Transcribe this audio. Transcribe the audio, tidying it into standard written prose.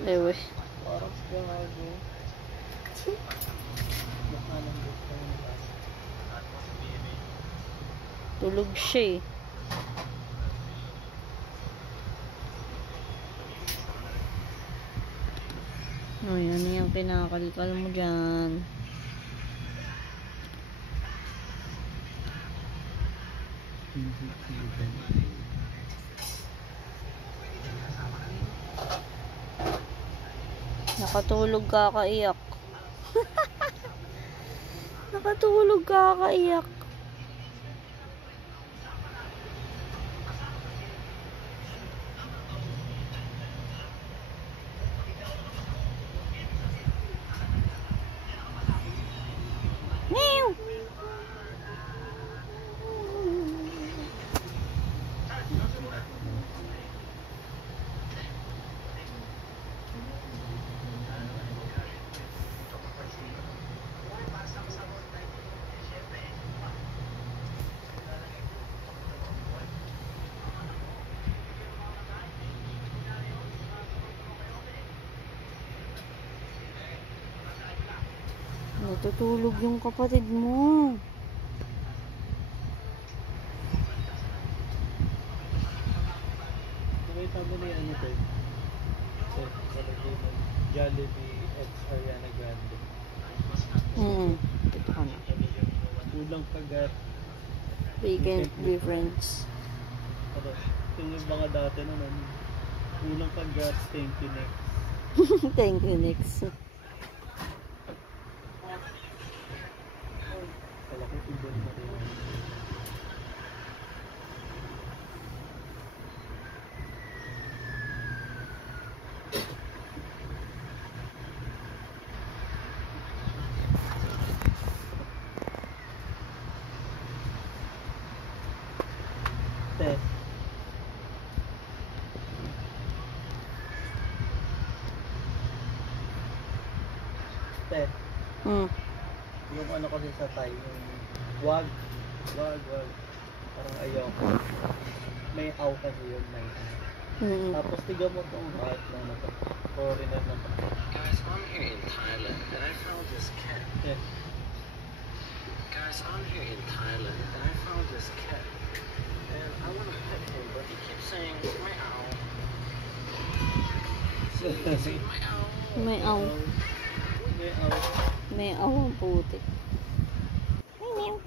Ewe. Parang gago. Baka nang gusto nila. Tulog siya eh. O, yan yung kinakalkal mo dyan. Nakatulog kakaiyak. Nakatulog kakaiyak. Meow. Natutulog yung kapatid mo. Nakita mo na yung ano ko? Jollibee X Ariana Grande. Ito ka na. Ulang kagat. Weekend difference. Ano, yung mga dati naman. Ulang kagat, thank you next. Thank you, next. Kala ko sibol na rin. Te. Te. Yung ano kasi sa Thai, yung wag. Parang ayoko. May aw kasi yun, may aw. Tapos tignan mo tong heart na ano to. Foreigner na to. Guys, I'm here in Thailand and I found this cat. Yes. Guys, I'm here in Thailand and I found this cat. And I want to pet him, but he keeps saying, meow. Meow. May aw. May aw. May aw ang puti. Meow.